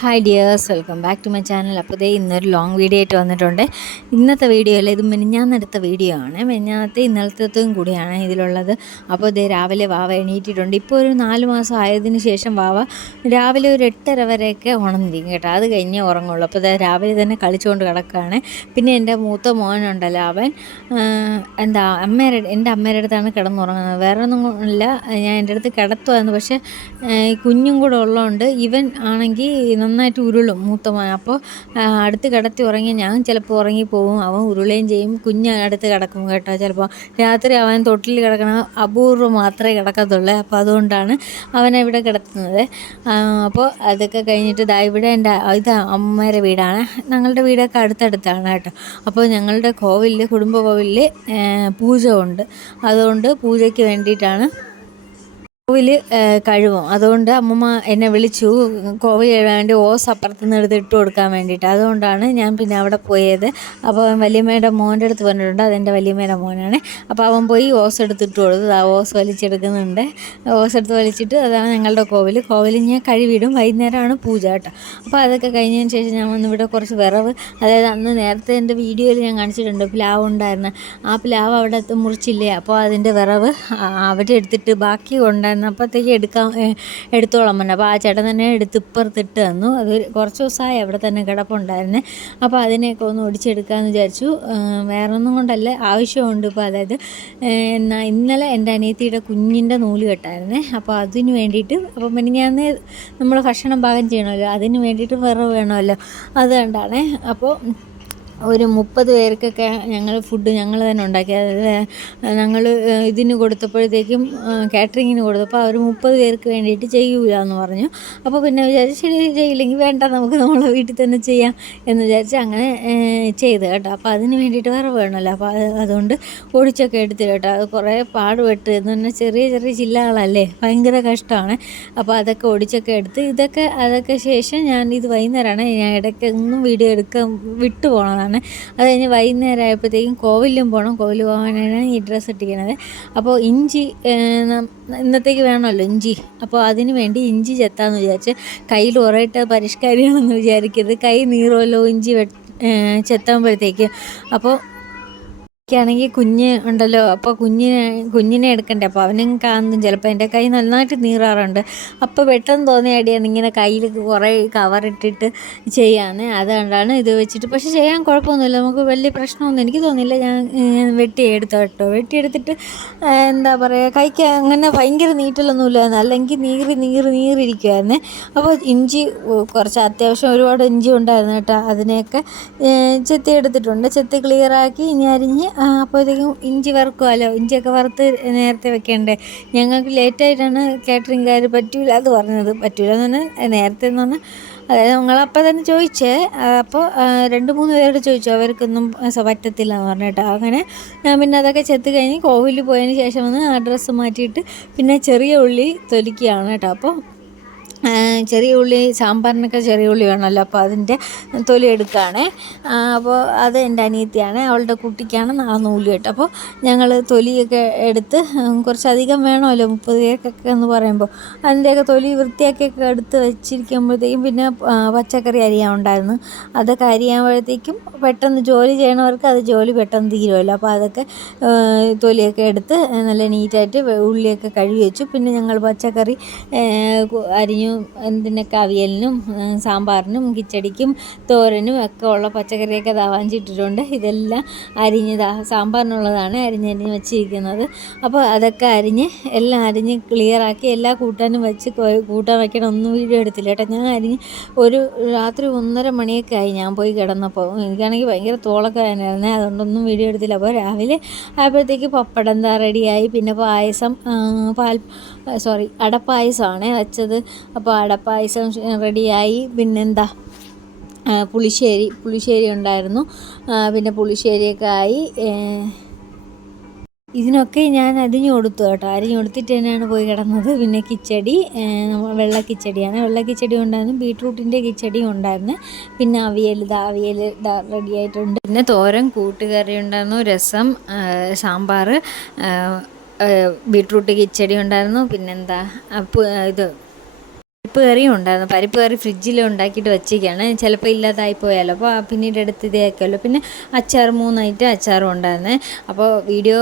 Hi dears, welcome back to my channel. അപ്പോൾ ദേ ഇന്നൊരു ലോങ് വീഡിയോ ആയിട്ട് വന്നിട്ടുണ്ട്. ഇന്നത്തെ വീഡിയോയിൽ ഇത് മിനിഞ്ഞാന്നെടുത്ത വീഡിയോ ആണ്. മിനിഞ്ഞാന്നത്തെ ഇന്നലത്തേതും കൂടിയാണ് ഇതിലുള്ളത്. അപ്പോൾ ദേ രാവിലെ വാവ എണീറ്റിട്ടുണ്ട്. ഇപ്പോൾ ഒരു 4 മാസം ആയതിന് ശേഷം വാവ രാവിലെ ഒരു 8:30 വരെയൊക്കെ ഉണർന്നിരിക്കും കേട്ടോ. അത് കഴിഞ്ഞേ ഉറങ്ങുള്ളൂ. അപ്പോൾ ദേ രാവിലെ തന്നെ കളിച്ചുകൊണ്ട് കിടക്കുകയാണ്. പിന്നെ എൻ്റെ മൂത്ത മോനുണ്ടല്ലോ, അവൻ എൻ്റെ അമ്മയുടെ അടുത്താണ് കിടന്നുറങ്ങുന്നത്. വേറെ ഒന്നും ഇല്ല, ഞാൻ എൻ്റെ അടുത്ത് കിടത്തുമായിരുന്നു. പക്ഷേ കുഞ്ഞും കൂടെ ഉള്ളതുകൊണ്ട് ഇവൻ ആണെങ്കിൽ നന്നായിട്ട് ഉരുളും മൂത്ത മോൻ. അപ്പോൾ അടുത്ത് കിടത്തി ഉറങ്ങി ഞാൻ ചിലപ്പോൾ ഉറങ്ങിപ്പോവും, അവൻ ഉരുളുകയും ചെയ്യും. കുഞ്ഞ് അടുത്ത് കിടക്കും കേട്ടോ. ചിലപ്പോൾ രാത്രി അവൻ തൊട്ടിൽ കിടക്കണ അപൂർവം മാത്രമേ കിടക്കത്തുള്ളൂ. അപ്പോൾ അതുകൊണ്ടാണ് അവനെ ഇവിടെ കിടത്തുന്നത്. അപ്പോൾ അതൊക്കെ കഴിഞ്ഞിട്ട് ഇവിടെ ഇത് അമ്മയുടെ വീടാണ്. ഞങ്ങളുടെ വീടൊക്കെ അടുത്തടുത്താണ് കേട്ടോ. അപ്പോൾ ഞങ്ങളുടെ കുടുംബ കോവിലിൽ പൂജ ഉണ്ട്. അതുകൊണ്ട് പൂജയ്ക്ക് വേണ്ടിയിട്ടാണ് കോവിൽ കഴുകും. അതുകൊണ്ട് അമ്മമ്മ എന്നെ വിളിച്ചു കോവിൽ കഴുകാൻ വേണ്ടി ഓസ് അപ്പുറത്ത് നിന്ന് ഇട്ട് കൊടുക്കാൻ വേണ്ടിയിട്ട്. അതുകൊണ്ടാണ് ഞാൻ പിന്നെ അവിടെ പോയത്. അപ്പോൾ വലിയമ്മയുടെ മോൻ്റെ അടുത്ത് പറഞ്ഞിട്ടുണ്ട്, അതെൻ്റെ വലിയമ്മയുടെ മോനാണ്. അപ്പോൾ അവൻ പോയി ഓസ് എടുത്തിട്ട് കൊടുത്തു. ആ ഓസ് വലിച്ചെടുക്കുന്നുണ്ട്. ഓസ് എടുത്ത് വലിച്ചിട്ട് അതാണ് ഞങ്ങളുടെ കോവിൽ ഞാൻ കഴുകിയിടും. വൈകുന്നേരമാണ് പൂജ കേട്ടോ. അപ്പോൾ അതൊക്കെ കഴിഞ്ഞതിന് ശേഷം ഞാൻ വന്നിവിടെ കുറച്ച് വിറവ്, അതായത് അന്ന് നേരത്തെ എൻ്റെ വീഡിയോയിൽ ഞാൻ കാണിച്ചിട്ടുണ്ട്, പ്ലാവ് ഉണ്ടായിരുന്നു. ആ പ്ലാവ് അവിടെ മുറിച്ചില്ലേ, അപ്പോൾ അതിൻ്റെ വിറവ് അവിടെ എടുത്തിട്ട് ബാക്കി ഉണ്ടായിരുന്നു. അപ്പോഴത്തേക്ക് എടുത്തോളാൻ പറഞ്ഞു. അപ്പോൾ ആ ചേട്ടൻ തന്നെ എടുത്ത് ഇപ്പുറത്തിട്ട് തന്നു. അത് കുറച്ച് ദിവസമായി അവിടെ തന്നെ കിടപ്പുണ്ടായിരുന്നേ. അപ്പോൾ അതിനെയൊക്കെ ഒന്ന് ഒടിച്ചെടുക്കാമെന്ന് വിചാരിച്ചു. വേറെ ഒന്നും കൊണ്ടല്ല, ആവശ്യമുണ്ട്. ഇപ്പോൾ അതായത് ഇന്നലെ എൻ്റെ അനിയത്തിയുടെ കുഞ്ഞിൻ്റെ നൂല് കെട്ടായിരുന്നേ. അപ്പോൾ അതിന് വേണ്ടിയിട്ട്, അപ്പോൾ മിനിഞ്ഞാന്ന് നമ്മൾ ഭക്ഷണം പാകം ചെയ്യണമല്ലോ, അതിന് വേണ്ടിയിട്ട് വിറവ് വേണമല്ലോ, അതുകൊണ്ടാണ്. അപ്പോൾ ഒരു 30 പേർക്കൊക്കെ ഫുഡ് ഞങ്ങൾ തന്നെ ഉണ്ടാക്കി. അതായത് ഞങ്ങൾ ഇതിന് കൊടുത്തപ്പോഴത്തേക്കും കാറ്ററിങ്ങിന് കൊടുത്തപ്പോൾ അവർ 30 പേർക്ക് വേണ്ടിയിട്ട് ചെയ്യൂല എന്ന് പറഞ്ഞു. അപ്പോൾ പിന്നെ വിചാരിച്ച് ശരി, ചെയ്യില്ലെങ്കിൽ വേണ്ട, നമുക്ക് നമ്മളെ വീട്ടിൽ തന്നെ ചെയ്യാം എന്ന് വിചാരിച്ച് അങ്ങനെ ചെയ്ത് കേട്ടോ. അപ്പോൾ അതിന് വേണ്ടിയിട്ട് വേറെ വേണമല്ലോ. അപ്പോൾ അതുകൊണ്ട് ഒടിച്ചൊക്കെ എടുത്ത് കേട്ടോ. അത് കുറേ പാടുപെട്ട് എന്ന് പറഞ്ഞാൽ ചെറിയ ചെറിയ ചില്ലകളല്ലേ, ഭയങ്കര കഷ്ടമാണ്. അപ്പോൾ അതൊക്കെ ഒടിച്ചൊക്കെ എടുത്ത് അതൊക്കെ ശേഷം ഇത് വൈകുന്നേരമാണ്. ഞാൻ ഇടയ്ക്കൊന്നും വീഡിയോ എടുക്കാൻ വിട്ടു പോകണതാണ്. അത് കഴിഞ്ഞ് വൈകുന്നേരം ആയപ്പോഴത്തേക്കും കോവിലും പോകണം. കോവിൽ പോകാനാണ് ഈ ഡ്രസ്സ് ഇട്ടിരിക്കുന്നത്. അപ്പോൾ ഇഞ്ചി ഇന്നത്തേക്ക് വേണമല്ലോ ഇഞ്ചി. അപ്പോൾ അതിന് വേണ്ടി ഇഞ്ചി ചെത്താമെന്ന് വിചാരിച്ച്, കയ്യിൽ ഉറയിട്ട് പരിഷ്കാരിയാണെന്ന് വിചാരിക്കരുത്, കൈ നീറുമല്ലോ ഇഞ്ചി ചെത്താകുമ്പോഴത്തേക്ക്. അപ്പോൾ എനിക്കാണെങ്കിൽ കുഞ്ഞ് ഉണ്ടല്ലോ, അപ്പോൾ കുഞ്ഞിനെ എടുക്കണ്ടേ. അപ്പോൾ അവനും കാണും ചിലപ്പോൾ എൻ്റെ കൈ നന്നായിട്ട് നീറാറുണ്ട്. അപ്പോൾ പെട്ടെന്ന് തോന്നിയ ഐഡിയാണ് ഇങ്ങനെ കയ്യിൽ കുറേ കവറിട്ടിട്ട് ചെയ്യാമെന്ന്. അതുകൊണ്ടാണ് ഇത് വെച്ചിട്ട്. പക്ഷേ ചെയ്യാൻ കുഴപ്പമൊന്നുമില്ല, നമുക്ക് വലിയ പ്രശ്നമൊന്നും എനിക്ക് തോന്നിയില്ല. ഞാൻ വെട്ടിയെടുത്തിട്ട് എന്താ പറയുക, കൈക്ക് അങ്ങനെ ഭയങ്കര നീറ്റലൊന്നുമില്ലായിരുന്നു, അല്ലെങ്കിൽ നീറിയിരിക്കുമായിരുന്നേ. അപ്പോൾ ഇഞ്ചി കുറച്ച് അത്യാവശ്യം ഒരുപാട് ഇഞ്ചി ഉണ്ടായിരുന്നു കേട്ടോ. അതിനെയൊക്കെ ചെത്തി ക്ലിയറാക്കി ഇനി അരിഞ്ഞ് അപ്പോഴത്തേക്കും ഇഞ്ചി വറുക്കുമല്ലോ. ഇഞ്ചിയൊക്കെ വറുത്ത് നേരത്തെ വെക്കണ്ടേ. ഞങ്ങൾക്ക് ലേറ്റായിട്ടാണ് കാറ്ററിംഗുകാർ പറ്റൂല അത് പറഞ്ഞത്. പറ്റൂല എന്ന് പറഞ്ഞാൽ നേരത്തെ എന്ന് പറഞ്ഞാൽ, അതായത് ഞങ്ങളപ്പോൾ തന്നെ ചോദിച്ചേ. അപ്പോൾ 2-3 പേരോട് ചോദിച്ചു, അവർക്കൊന്നും പറ്റത്തില്ല എന്ന് പറഞ്ഞിട്ട്. അങ്ങനെ ഞാൻ പിന്നെ അതൊക്കെ ചെത്ത് കഴിഞ്ഞ് കോവിലിൽ പോയതിന് ശേഷം വന്ന് ആ ഡ്രസ്സ് മാറ്റിയിട്ട് പിന്നെ ചെറിയ ഉള്ളി തൊലിക്കുകയാണ് കേട്ടോ. അപ്പോൾ ചെറിയ ഉള്ളി, സാമ്പാറിനൊക്കെ ചെറിയ ഉള്ളി വേണമല്ലോ, അപ്പോൾ അതിൻ്റെ തൊലി എടുക്കുകയാണ്. അപ്പോൾ അത് എൻ്റെ അനിയത്തിയാണ്, അവളുടെ കുട്ടിക്കാണ് നൂല് കേട്ടോ. അപ്പോൾ ഞങ്ങൾ തൊലിയൊക്കെ എടുത്ത് കുറച്ചധികം വേണമല്ലോ 30 പേർക്കൊക്കെ എന്ന് പറയുമ്പോൾ, അതിൻ്റെയൊക്കെ തൊലി വൃത്തിയാക്കിയൊക്കെ എടുത്ത് വെച്ചിരിക്കുമ്പോഴത്തേക്കും പിന്നെ പച്ചക്കറി അരിയാനുണ്ടായിരുന്നു. അതൊക്കെ അരിയാകുമ്പോഴത്തേക്കും പെട്ടെന്ന് ജോലി ചെയ്യണവർക്ക് അത് ജോലി പെട്ടെന്ന് തീരുമല്ലോ. അപ്പോൾ അതൊക്കെ തൊലിയൊക്കെ എടുത്ത് നല്ല നീറ്റായിട്ട് ഉള്ളിയൊക്കെ കഴുകി വെച്ചു. പിന്നെ ഞങ്ങൾ പച്ചക്കറി അരിഞ്ഞു. എന്തിനൊക്കെ അവിയലിനും സാമ്പാറിനും കിച്ചടിക്കും തോരനും ഒക്കെ ഉള്ള പച്ചക്കറിയൊക്കെ വാങ്ങിച്ചിട്ടിട്ടുണ്ട്. ഇതെല്ലാം സാമ്പാറിനുള്ളതാണ് അരിഞ്ഞ് വെച്ചിരിക്കുന്നത്. അപ്പോൾ അതൊക്കെ എല്ലാം അരിഞ്ഞ് ക്ലിയറാക്കി എല്ലാ കൂട്ടാനും വെച്ച് കൂട്ടാൻ വയ്ക്കണം. ഒന്നും വീഡിയോ എടുത്തില്ല കേട്ടോ. ഞാൻ ഒരു രാത്രി 1:30 മണിയൊക്കെ ആയി ഞാൻ പോയി കിടന്നപ്പോൾ. എനിക്കാണെങ്കിൽ ഭയങ്കര തോളൊക്കെ വേദനയായിരുന്നേ, അതുകൊണ്ടൊന്നും വീഡിയോ എടുത്തില്ല. അപ്പോൾ രാവിലെ ആയപ്പോഴത്തേക്ക് പപ്പടം റെഡിയായി. പിന്നെ പായസം, അടപ്പായസമാണ് വെച്ചത്. അപ്പോൾ അടപ്പായസം റെഡിയായി. പിന്നെന്താ, പുളിശ്ശേരി ഉണ്ടായിരുന്നു. പിന്നെ പുളിശ്ശേരിയൊക്കെ ആയി. ഇതിനൊക്കെ ഞാൻ അരിഞ്ഞു കൊടുത്തു കേട്ടോ. അരിഞ്ഞു കൊടുത്തിട്ട് തന്നെയാണ് പോയി കിടന്നത്. പിന്നെ കിച്ചടി, വെള്ള കിച്ചടി ഉണ്ടായിരുന്നു. ബീട്രൂട്ടിൻ്റെ കിച്ചടിയും ഉണ്ടായിരുന്നു. പിന്നെ അവിയൽ റെഡി ആയിട്ടുണ്ട്. പിന്നെ തോരൻ, കൂട്ടുകറി ഉണ്ടായിരുന്നു, രസം, സാമ്പാർ, ബീട്രൂട്ട് കിച്ചടി ഉണ്ടായിരുന്നു. പിന്നെന്താ, പരിപ്പ് കറിയും ഉണ്ടായിരുന്നു. പരിപ്പ് കറി ഫ്രിഡ്ജിൽ ഉണ്ടാക്കിയിട്ട് വെച്ചിരിക്കുകയാണ്. ചിലപ്പോൾ ഇല്ലാതായി പോയാലോ, അപ്പോൾ പിന്നീട് എടുത്ത് ഇതാക്കുമല്ലോ. പിന്നെ അച്ചാർ 3 ഐറ്റം അച്ചാറും ഉണ്ടായിരുന്നേ. അപ്പോൾ വീഡിയോ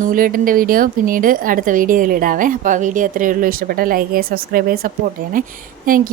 നൂലുകെട്ടിൻ്റെ വീഡിയോ പിന്നീട് അടുത്ത വീഡിയോയിൽ ഇടാവേ. അപ്പോൾ ആ വീഡിയോ എത്രയേ ഉള്ളൂ. ഇഷ്ടപ്പെട്ടാൽ ലൈക്ക് ചെയ്യുക, സബ്സ്ക്രൈബ് ചെയ്യുക, സപ്പോർട്ട് ചെയ്യണേ. താങ്ക്